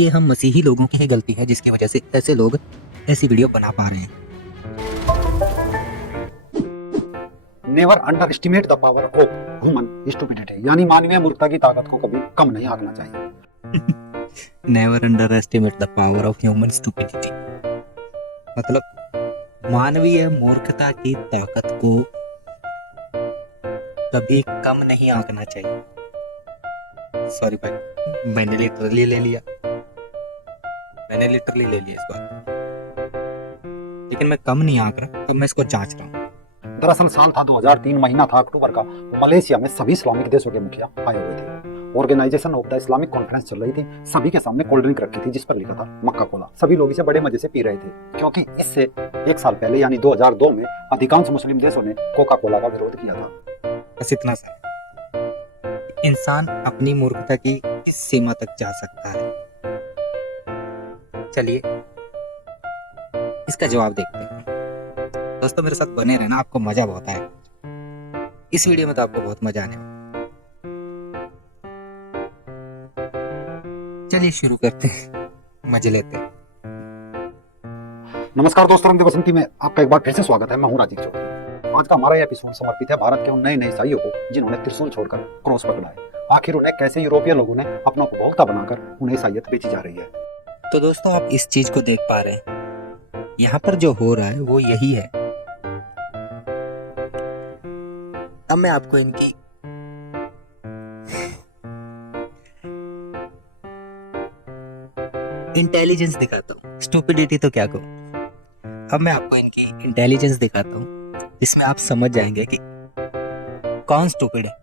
ये हम मसीही लोगों की ही गलती है जिसकी वजह से ऐसे लोग ऐसी वीडियो बना पा रहे हैं। Never under estimate the power of human stupidity, यानी मानवीय मूर्खता की ताकत को कभी कम नहीं आंकना चाहिए। Never under estimate the power of human stupidity, मतलब मानवीय मूर्खता की ताकत को कभी कम नहीं आंकना चाहिए। सॉरी भाई, मैंने लिटरली ले लिया इस बात, लेकिन मैं कम नहीं आंक रहा, अब मैं इसको जांच रहा हूँ। दरअसल साल था 2003, महीना था अक्टूबर का। मलेशिया में सभी इस्लामिक देशों के मुखिया आए हुए थे। Organisation of the Islamic conference चल रही थी। सभी के सामने कोल्ड ड्रिंक रखी थी जिस पर लिखा था मक्का कोला। सभी लोग इसे बड़े मजे से पी रहे थे, क्योंकि इससे एक साल पहले यानी 2002 में अधिकांश मुस्लिम देशों ने कोका कोला का विरोध किया था। बस इतना सा, इंसान अपनी मूर्खता की किस सीमा तक जा सकता है? चलिए इसका जवाब देखते हैं। दोस्तों मेरे साथ बने रहना, आपको मजा बहुत आएगा। इस वीडियो में तो आपको बहुत मजा आने वाला। चलिए शुरू करते हैं, मजे लेते हैं। नमस्कार दोस्तों, रंग बसंती में आपका एक बार फिर से स्वागत है। मैं हूं राजीव चौधरी। आज का हमारा यह एपिसोड समर्पित है भारत के उन नए ईसाइयों को जिन्होंने त्रिशूल छोड़कर क्रॉस पकड़ा है। आखिर उन्हें कैसे यूरोपीय लोगों ने अपना उपभोक्ता बनाकर उन्हें ईसाइयत बेची जा रही है। तो दोस्तों आप इस चीज को देख पा रहे हैं, यहाँ पर जो हो रहा है वो यही है। अब मैं आपको इनकी इंटेलिजेंस दिखाता हूँ। स्टूपिडिटी तो क्या कहूँ, अब मैं आपको इनकी इंटेलिजेंस दिखाता हूँ, जिसमें आप समझ जाएंगे कि कौन स्टूपिड है।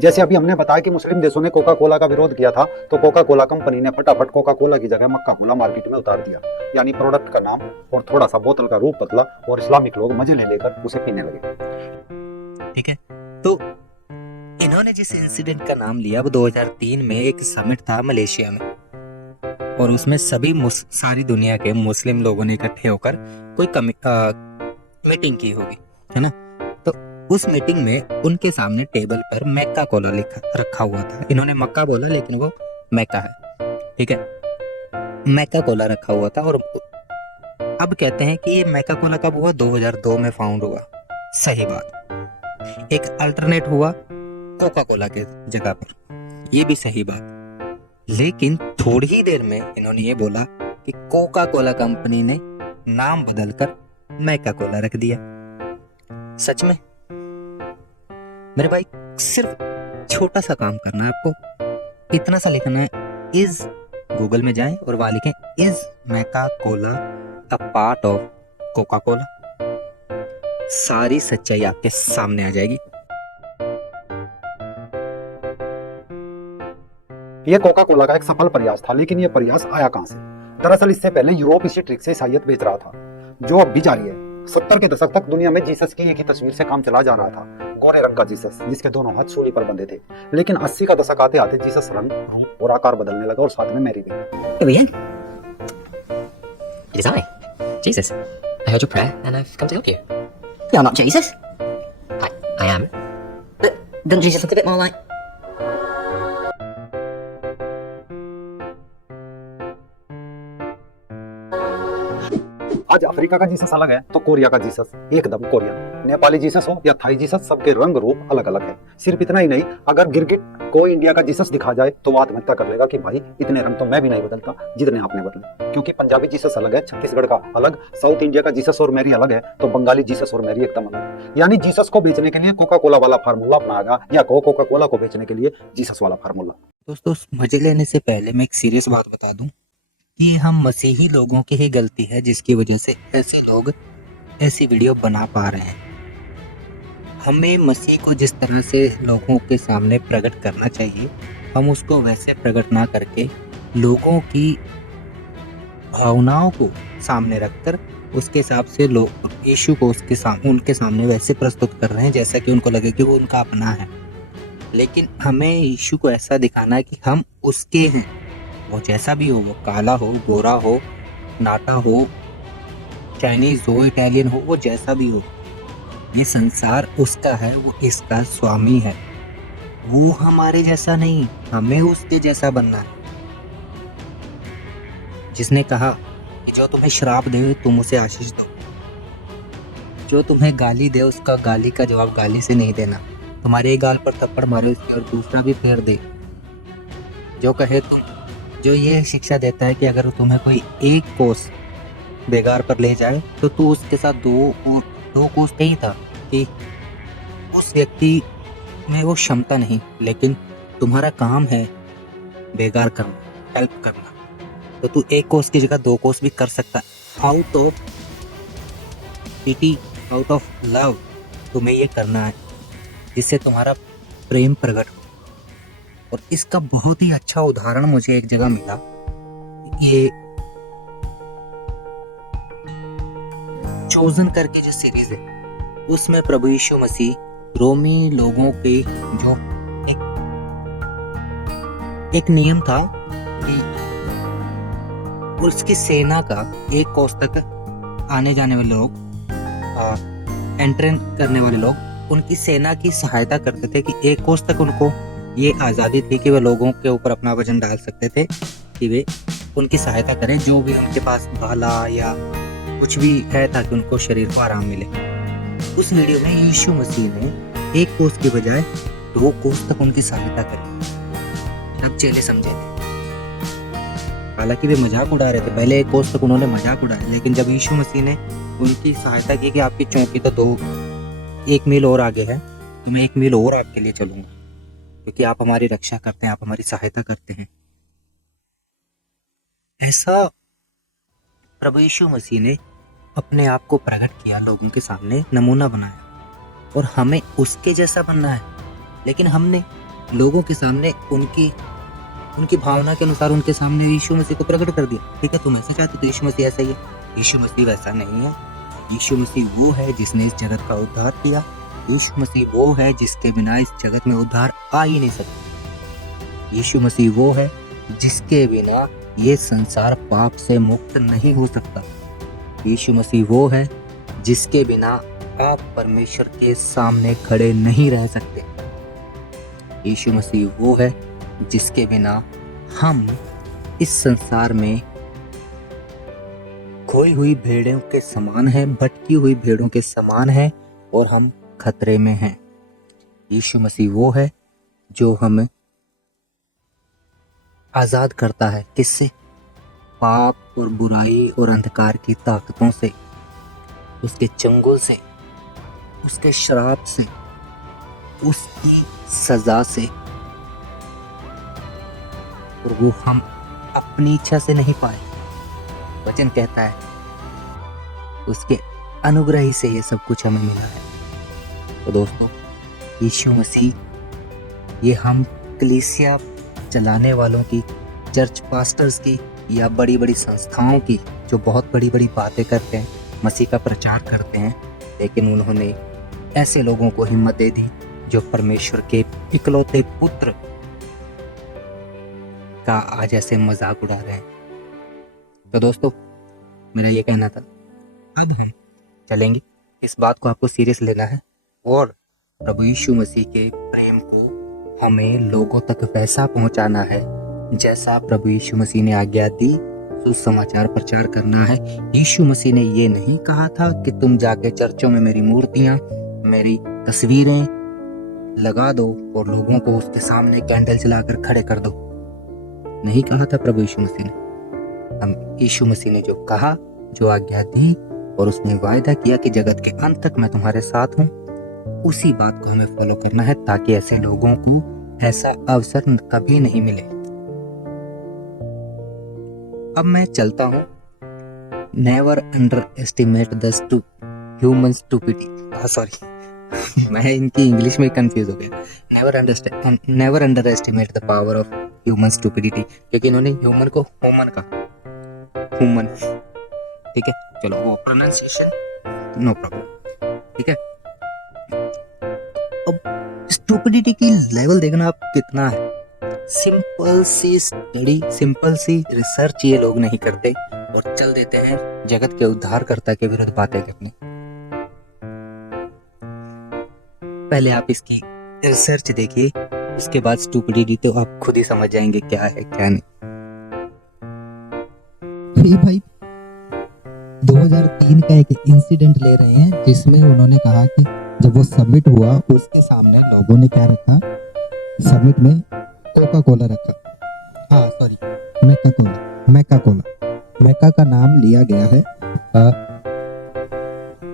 जैसे अभी हमने बताया कि मुस्लिम देशों ने कोका कोला का विरोध किया था, तो कोका कोला कंपनी ने फटाफट कोका कोला की जगह मक्का कोला मार्केट में उतार दिया। यानी प्रोडक्ट का नाम और थोड़ा सा बोतल का रूप बदला और इस्लामिक लोग मजे ले लेकर उसे पीने लगे। ठीक है, तो इन्होंने जिस इंसिडेंट का नाम लिया वो 2003 में एक समिट था मलेशिया में, और उसमें सभी सारी दुनिया के मुस्लिम लोगों ने इकट्ठे होकर कोई मीटिंग की होगी, है ना। तो उस मीटिंग में उनके सामने टेबल पर मैका कोला रखा हुआ था। इन्होंने मक्का बोला लेकिन वो मैका है, ठीक है। मैका कोला रखा हुआ था, और अब कहते हैं कि ये मैका कोला कब हुआ? 2002 में फाउंड हुआ। सही बात। एक अल्टरनेट हुआ कोका कोला के जगह पर, ये भी सही बात। लेकिन थोड़ी ही देर में इन्होंने ये बोला कि कोका कोला कंपनी ने नाम बदलकर मैका कोला रख दिया। सच में मेरे भाई, सिर्फ छोटा सा काम करना है आपको, इतना सा लिखना है, इज गूगल में जाएं और वहां लिखें is Mecca Cola a part of Coca Cola. सारी सच्चाई आपके सामने आ जाएगी। यह कोका कोला का एक सफल प्रयास था, लेकिन यह प्रयास आया कहां से? दरअसल इससे पहले यूरोप इसी ट्रिक से ईसाइयत बेच रहा था, जो अब भी जारी है। 70 के दशक तक दुनिया में जीसस की एक ही तस्वीर से काम चला जा रहा था, गोरे रंग का जीसस जिसके दोनों हाथ सूली पर बंधे थे। लेकिन 80 का दशक आते आते जीसस रंग और आकार बदलने लगा, और साथ में मैरी भी। It is I, Jesus. I heard your prayer and I've come to help you. You're not Jesus. I am. But doesn't Jesus look a bit more like... आज अफ्रीका का जीसस अलग है तो कोरिया का Jesus एकदम Korean. Nepali Jesus हो या Thai Jesus, सबके रंग रूप अलग अलग है। सिर्फ इतना ही नहीं, अगर गिरगिट को इंडिया का जीसस दिखा जाए तो वो आत्महत्या कर लेगा कि भाई इतने रंग तो मैं भी नहीं बदलता जितने आपने बदले। क्योंकि पंजाबी जीसस अलग है, छत्तीसगढ़ का अलग, साउथ इंडिया का जीसस और मैरी अलग है, तो बंगाली जीसस और मैरी एकदम अलग। यानी जीसस को बेचने के लिए कोका कोला वाला फार्मूला अपनाया गया, या कोका कोला को बेचने के लिए जीसस वाला फार्मूला। दोस्तों मजे लेने से पहले मैं एक सीरियस बात बता दूं कि हम मसीही लोगों की ही गलती है जिसकी वजह से ऐसे लोग ऐसी वीडियो बना पा रहे हैं। हमें मसीह को जिस तरह से लोगों के सामने प्रकट करना चाहिए, हम उसको वैसे प्रकट ना करके लोगों की भावनाओं को सामने रखकर उसके हिसाब से लोग यीशु को उनके सामने वैसे प्रस्तुत कर रहे हैं जैसा कि उनको लगे कि वो उनका अपना है। लेकिन हमें यीशु को ऐसा दिखाना है कि हम उसके हैं। वो जैसा भी हो, वो काला हो, गोरा हो, नाटा हो, चाइनीज हो, इटालियन हो, वो जैसा भी हो, ये संसार उसका है, वो इसका स्वामी है। वो हमारे जैसा नहीं, हमें उसके जैसा बनना है। जिसने कहा कि जो तुम्हें श्राप दे तुम उसे आशीष दो, जो तुम्हें गाली दे उसका गाली का जवाब गाली से नहीं देना, तुम्हारे एक गाल पर थप्पड़ मारे और दूसरा भी फेर दे, जो कहे तुम, जो ये शिक्षा देता है कि अगर तुम्हें कोई एक कोस बेगार पर ले जाए तो तू उसके साथ दो कोस नहीं था, कि उस व्यक्ति में वो क्षमता नहीं, लेकिन तुम्हारा काम है बेगार करना, हेल्प करना, तो तू एक कोस की जगह 2 कोस भी कर सकता है। Out of pity, out of love तुम्हें ये करना है, जिससे तुम्हारा प्रेम प्रकट हो। और इसका बहुत ही अच्छा उदाहरण मुझे एक जगह मिला। ये चोजन करके जो सीरीज है उसमें प्रभु यीशु मसीह रोमी लोगों के जो एक नियम था कि उसकी सेना का 1 कोस तक आने जाने वाले लोग, एंट्रेंस करने वाले लोग उनकी सेना की सहायता करते थे, कि 1 कोस तक उनको ये आज़ादी थी कि वे लोगों के ऊपर अपना वजन डाल सकते थे, कि वे उनकी सहायता करें, जो भी उनके पास भाला या कुछ भी है ताकि उनको शरीर को आराम मिले। उस वीडियो में यीशु मसीह ने 1 कोस की बजाय 2 कोस तक उनकी सहायता करी। अब चेले समझे थे, हालांकि वे मजाक उड़ा रहे थे, पहले 1 कोस तक उन्होंने मजाक उड़ाया, लेकिन जब यीशु मसीह ने उनकी सहायता की कि आपकी चौकी तो 1 मील और आगे है, तो मैं 1 मील और आपके लिए चलूंगा, क्योंकि आप हमारी रक्षा करते हैं, आप हमारी सहायता करते हैं। ऐसा प्रभु यीशु मसीह ने अपने आप को प्रकट किया, लोगों के सामने नमूना बनाया, और हमें उसके जैसा बनना है। लेकिन हमने लोगों के सामने उनकी भावना के अनुसार उनके सामने यीशु मसीह को प्रकट कर दिया। ठीक है, तुम ऐसे चाहते तो यीशु मसीह ऐसा ही है। यीशु मसीह वैसा नहीं है। यीशु मसीह वो है जिसने इस जगत का उद्धार किया। यीशु मसीह वो है जिसके बिना इस जगत में उद्धार आ ही नहीं सकता। यीशु मसीह वो है जिसके बिना ये संसार पाप से मुक्त नहीं हो सकता। यीशु मसीह वो है जिसके बिना आप परमेश्वर के सामने खड़े नहीं रह सकते। यीशु मसीह वो है जिसके बिना हम इस संसार में खोई हुई भेड़ों के समान हैं, भटकी हुई भेड़ों के समान हैं, और हम खतरे में हैं। यीशु मसीह वो है जो हमें आजाद करता है, किससे? पाप और बुराई और अंधकार की ताकतों से, उसके चंगुल से, उसके श्राप से, उसकी सजा से। और वो हम अपनी इच्छा से नहीं पाए। वचन कहता है उसके अनुग्रह ही से ये सब कुछ हमें मिला है। तो दोस्तों, यीशु मसीह ये हम कलीसिया चलाने वालों की, चर्च पास्टर्स की, या बड़ी बड़ी संस्थाओं की, जो बहुत बड़ी बड़ी बातें करते हैं, मसीह का प्रचार करते हैं, लेकिन उन्होंने ऐसे लोगों को हिम्मत दे दी जो परमेश्वर के इकलौते पुत्र का आज ऐसे मजाक उड़ा रहे हैं। तो दोस्तों, मेरा ये कहना था, अब हम चलेंगे, इस बात को आपको सीरियस लेना है, और प्रभु यीशु मसीह के प्रेम को हमें लोगों तक वैसा पहुंचाना है जैसा प्रभु यीशु मसीह ने आज्ञा दी। सुसमाचार प्रचार करना है। यीशु मसीह ने ये नहीं कहा था कि तुम जाके चर्चों में मेरी मूर्तियां, मेरी तस्वीरें लगा दो और लोगों को उसके सामने कैंडल जलाकर खड़े कर दो। नहीं कहा था प्रभु यीशु मसीह ने। हम यीशु मसीह ने जो कहा, जो आज्ञा दी, और उसने वायदा किया कि जगत के अंत तक मैं तुम्हारे साथ हूँ, उसी बात को हमें फॉलो करना है, ताकि ऐसे लोगों को ऐसा अवसर कभी नहीं मिले। अब मैं चलता हूँ। Never under estimate the human stupidity. Sorry मैं इनकी इंग्लिश में कंफ्यूज हो गया। Never under estimate the power of human stupidity, क्योंकि इन्होंने ह्यूमन को ह्यूमन कहा। ह्यूमन, ठीक है, चलो वो प्रोनाउंसिएशन नो प्रॉब्लम, ठीक है। अब स्टूपिडिटी की लेवल देखना आप कितना है। सिंपल सी स्टडी, सिंपल सी रिसर्च ये लोग नहीं करते और चल देते हैं जगत के उद्धारकर्ता के विरुद्ध बातें करने। पहले आप इसकी रिसर्च देखिए उसके बाद स्टूपिडिटी तो आप खुद ही समझ जाएंगे क्या है क्या नहीं। तो ये भाई 2003 का एक इंसिडेंट ले रहे हैं जिसमें उन्होंने कहा कि जब वो समिट हुआ उसके सामने लोगों ने क्या रखा, समिट में कोका कोला रखा, हाँ सॉरी मैका कोला। मैका का नाम लिया गया है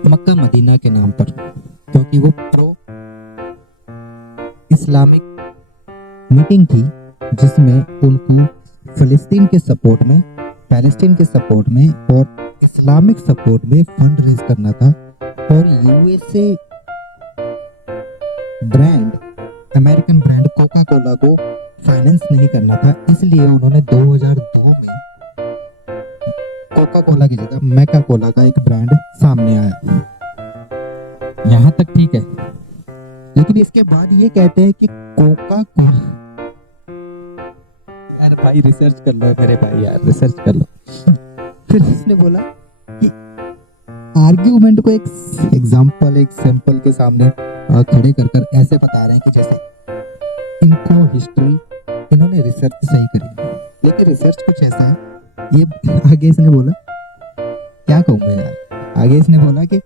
मक्का मदीना के नाम पर, क्योंकि वो प्रो इस्लामिक मीटिंग थी जिसमें उनको फिलिस्तीन के सपोर्ट में, पैलेस्टीन के सपोर्ट में और इस्लामिक सपोर्ट में फंड रेज करना था। और USA brand, American brand Coca Cola को फाइनेंस नहीं करना था, इसलिए उन्होंने 2002 में कोका कोला की जगह मैका कोला का एक ब्रांड सामने आया। यहाँ तक ठीक है, लेकिन इसके बाद ये कहते हैं कि कोका कोला, यार भाई रिसर्च कर लो मेरे भाई, यार रिसर्च कर लो। फिर उसने बोला कि आर्ग्यूमेंट को एक एग्जांपल, एक सैंपल के सामने खड़े कर कर ऐसे बता रहे हैं कि जैसे इनको हिस्ट्री, इन्होंने रिसर्च सही करी, लेकिन रिसर्च कुछ ऐसा है। ये आगे इसने बोला, क्या कहूँ मैं यार, आगे इसने बोला कि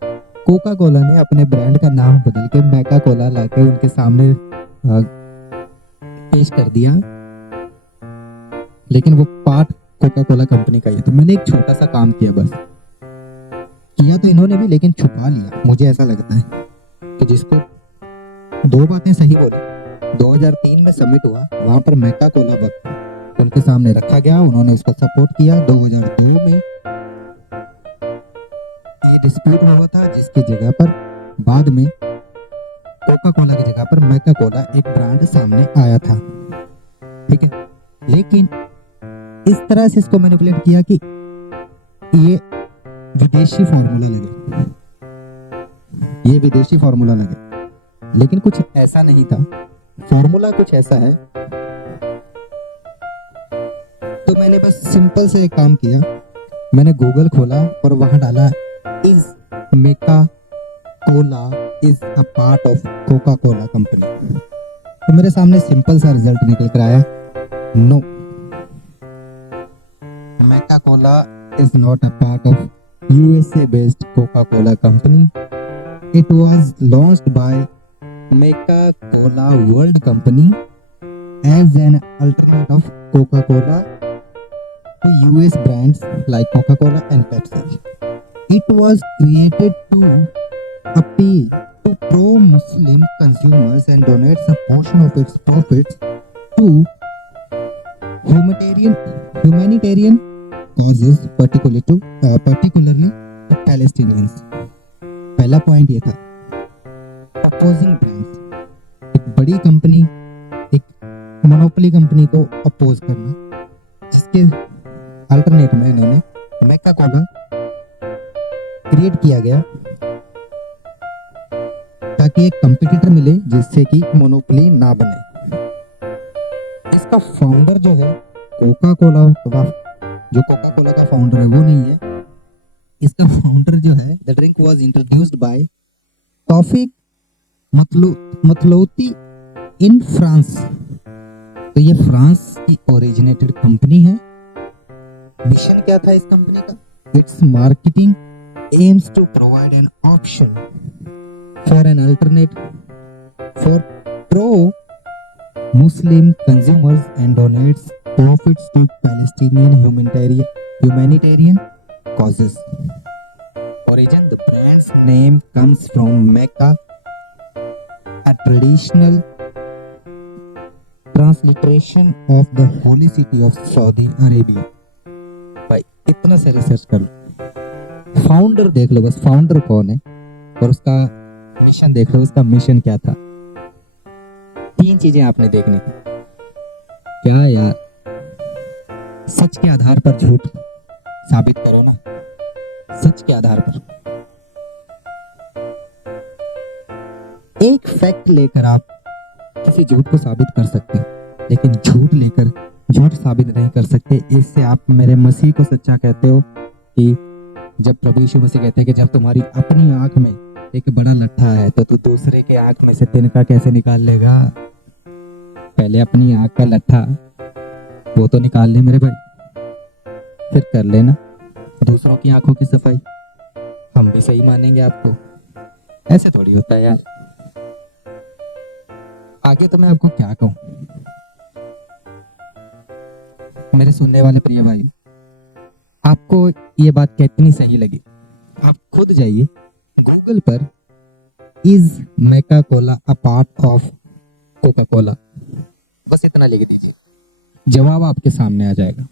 कोका कोला ने अपने ब्रांड का नाम बदल के मैका कोला लाके उनके सामने पेश कर दिया, लेकिन वो पार्ट कोका कोला कंपनी का ही था। मैंने एक छोटा सा काम किया, बस किया तो इन्होंने भी, लेकिन छुपा लिया। मुझे ऐसा लगता है कि जिसको दो बातें सही बोली, 2003 में समिट हुआ, वहां पर मैका कोला वक्त उनके सामने रखा गया, उन्होंने उसको सपोर्ट किया। 2002 में ये डिस्प्यूट हुआ था, जिसकी जगह पर बाद में कोका कोला की जगह पर मैका कोला एक ब्रांड सामने आया था, ठीक है। लेकिन इस तरह से इसको मैनिपुलेट किया कि ये विदेशी फॉर्मूला लगे, ये विदेशी फॉर्मूला लगे, लेकिन कुछ ऐसा नहीं था। फॉर्मूला कुछ ऐसा है, तो मैंने बस सिंपल से एक काम किया, मैंने गूगल खोला और वहां डाला is Mecca Cola is a part of Coca Cola company, तो मेरे सामने सिंपल सा रिजल्ट निकल कर आया, no, Mecca Cola is not a part of USA based Coca-Cola company. It was launched by Coca-Cola World Company as an alternate of Coca-Cola to US brands like Coca-Cola and Pepsi. It was created to appeal to pro-Muslim consumers and donates a portion of its profits to humanitarian causes, particularly to Palestinians. पहला point ये था, opposing brands, एक बड़ी company, एक monopoly company को oppose करना, जिसके alternate में इन्होंने मैका कोला क्रिएट किया गया ताकि एक कंपटीटर मिले जिससे कि मोनोपोली ना बने। इसका फाउंडर जो है कोका कोला का, जो कोका कोला का फाउंडर है वो नहीं है, इसका फाउंडर जो है, the drink was introduced by Tawfik Mathlouthi in France, तो ये फ्रांस की ओरिजिनेटेड कंपनी है। मिशन क्या था इस कंपनी का? It's marketing aims to provide an option for an alternate for pro Muslim consumers and donates profits to Palestinian humanitarian causes. Origin: the brand's name comes from Mecca, a traditional transliteration of the holy city of Saudi Arabia. भाई इतना सा research कर लो, founder देख लो, बस founder कौन है और उसका मिशन देख लो, उसका मिशन क्या था। तीन चीजें आपने देखनी थी। क्या यार, सच के आधार पर झूठ साबित करो ना, सच के आधार पर। एक फैक्ट लेकर आप किसी झूठ को साबित कर सकते हो, लेकिन झूठ लेकर झूठ साबित नहीं कर सकते। इससे आप मेरे मसीह को सच्चा कहते हो कि जब प्रभु यीशु मसीह कहते हैं कि जब तुम्हारी अपनी आंख में एक बड़ा लट्ठा है तो तू दूसरे के आंख में से तिनका कैसे निकाल लेगा। पहले अपनी आँख का लट्ठा वो तो निकाल ले मेरे भाई, फिर कर लेना दूसरों की आंखों की सफाई। हम भी सही मानेंगे आपको, ऐसे थोड़ी होता है यार। आगे तो मैं आपको क्या कहूं मेरे सुनने वाले प्रिय भाई, आपको ये बात कितनी सही लगी आप खुद जाइए गूगल पर, is Mecca Cola a part of Coca Cola, बस इतना लिख दीजिए, जवाब आपके सामने आ जाएगा।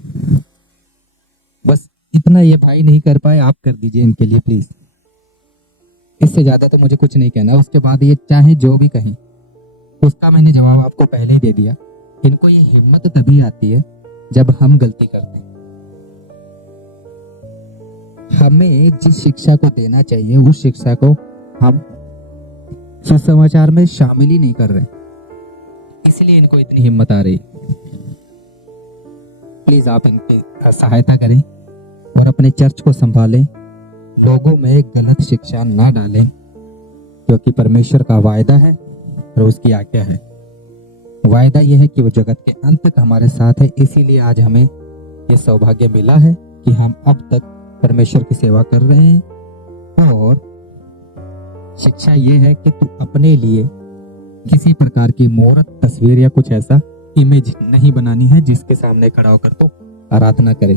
बस इतना ये भाई नहीं कर पाए, आप कर दीजिए इनके लिए प्लीज। इससे ज्यादा तो मुझे कुछ नहीं कहना। उसके बाद ये चाहे जो भी कहें, उसका मैंने जवाब आपको पहले ही दे दिया। इनको ये हिम्मत तभी आती है जब हम गलती करते हैं। हमें जिस शिक्षा को देना चाहिए उस शिक्षा को हम सुसमाचार में शामिल ही नहीं कर रहे, इसलिए इनको इतनी हिम्मत आ रही। प्लीज आप इनकी सहायता करें और अपने चर्च को संभालें, लोगों में गलत शिक्षा ना डालें, क्योंकि परमेश्वर का वायदा है और उसकी आज्ञा है। वायदा यह है कि वो जगत के अंत तक हमारे साथ है, इसीलिए आज हमें ये सौभाग्य मिला है कि हम अब तक परमेश्वर की सेवा कर रहे हैं। और शिक्षा ये है कि तू अपने लिए किसी प्रकार की मूर्त तस्वीर या कुछ ऐसा इमेज नहीं बनानी है जिसके सामने खड़ा होकर तो आराधना करे।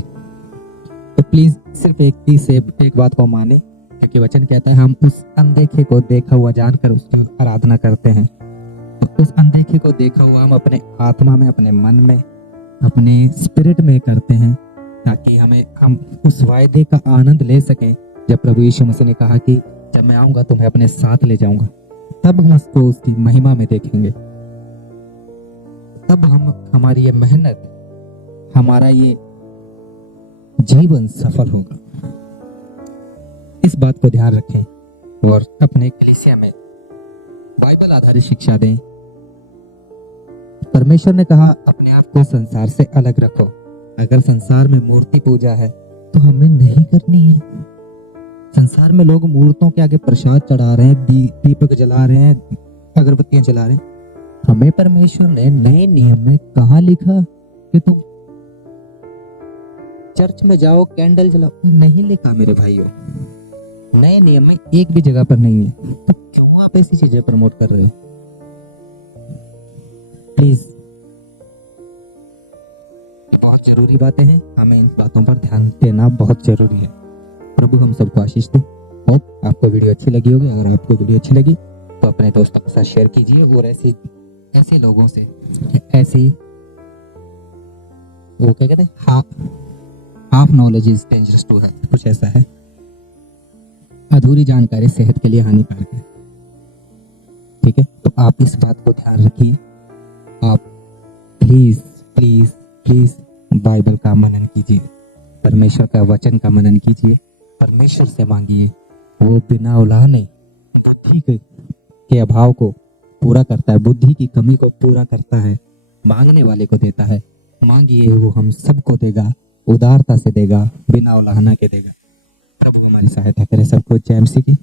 तो प्लीज सिर्फ एक बात को माने, क्योंकि वचन कहता है हम उस अनदेखे को देखा हुआ जानकर उसकी आराधना करते हैं। तो उस अनदेखे को देखा हुआ हम अपने आत्मा में, अपने मन में, अपने स्पिरिट में करते हैं, ताकि हम उस वायदे का आनंद ले सकें जब प्रभु यीशु मसीह ने कहा कि जब मैं आऊंगा तो मैं अपने साथ ले जाऊंगा। तब हम उसको उसकी महिमा में देखेंगे, तब हमारी ये मेहनत, हमारा ये जीवन सफल होगा। इस बात को ध्यान रखें और अपने कलीसिया में बाइबल आधारित शिक्षा दें। परमेश्वर ने कहा अपने आप को संसार से अलग रखो। अगर संसार में मूर्ति पूजा है तो हमें नहीं करनी है। संसार में लोग मूर्तों के आगे प्रसाद चढ़ा रहे हैं, दीपक जला रहे हैं, अगरबत्तियां जला रहे हैं। हमें परमेश्वर ने नए नियम में कहाँ लिखा कि तुम चर्च में जाओ कैंडल जलाओ? नहीं लिखा मेरे भाइयों, नए नियम में एक भी जगह पर नहीं है। तो क्यों आप ऐसी चीजें प्रमोट कर रहे हो? प्लीज, बहुत जरूरी बातें हैं, हमें इन बातों पर ध्यान देना बहुत जरूरी है। प्रभु हम सबको आशीष दे। और आपको वीडियो अच्छी लगी होगी, अगर आपको वीडियो अच्छी लगी तो अपने दोस्तों के साथ शेयर कीजिए और ऐसे लोगों से, ऐसी वो क्या कहते हैं, half knowledge is dangerous to health, कुछ ऐसा है। अधूरी जानकारी सेहत के लिए हानिकारक है। ठीक है, तो आप इस बात को ध्यान रखिए। आप प्लीज प्लीज प्लीज बाइबल का मनन कीजिए, परमेश्वर का वचन का मनन कीजिए, परमेश्वर से मांगिए। वो बिना उलाहने बुद्धि के अभाव को पूरा करता है, बुद्धि की कमी को पूरा करता है, मांगने वाले को देता है। मांगिए, वो हम सबको देगा, उदारता से देगा, बिना उलाहना के देगा। प्रभु हमारी सहायता करे। सबको जय मसीह की।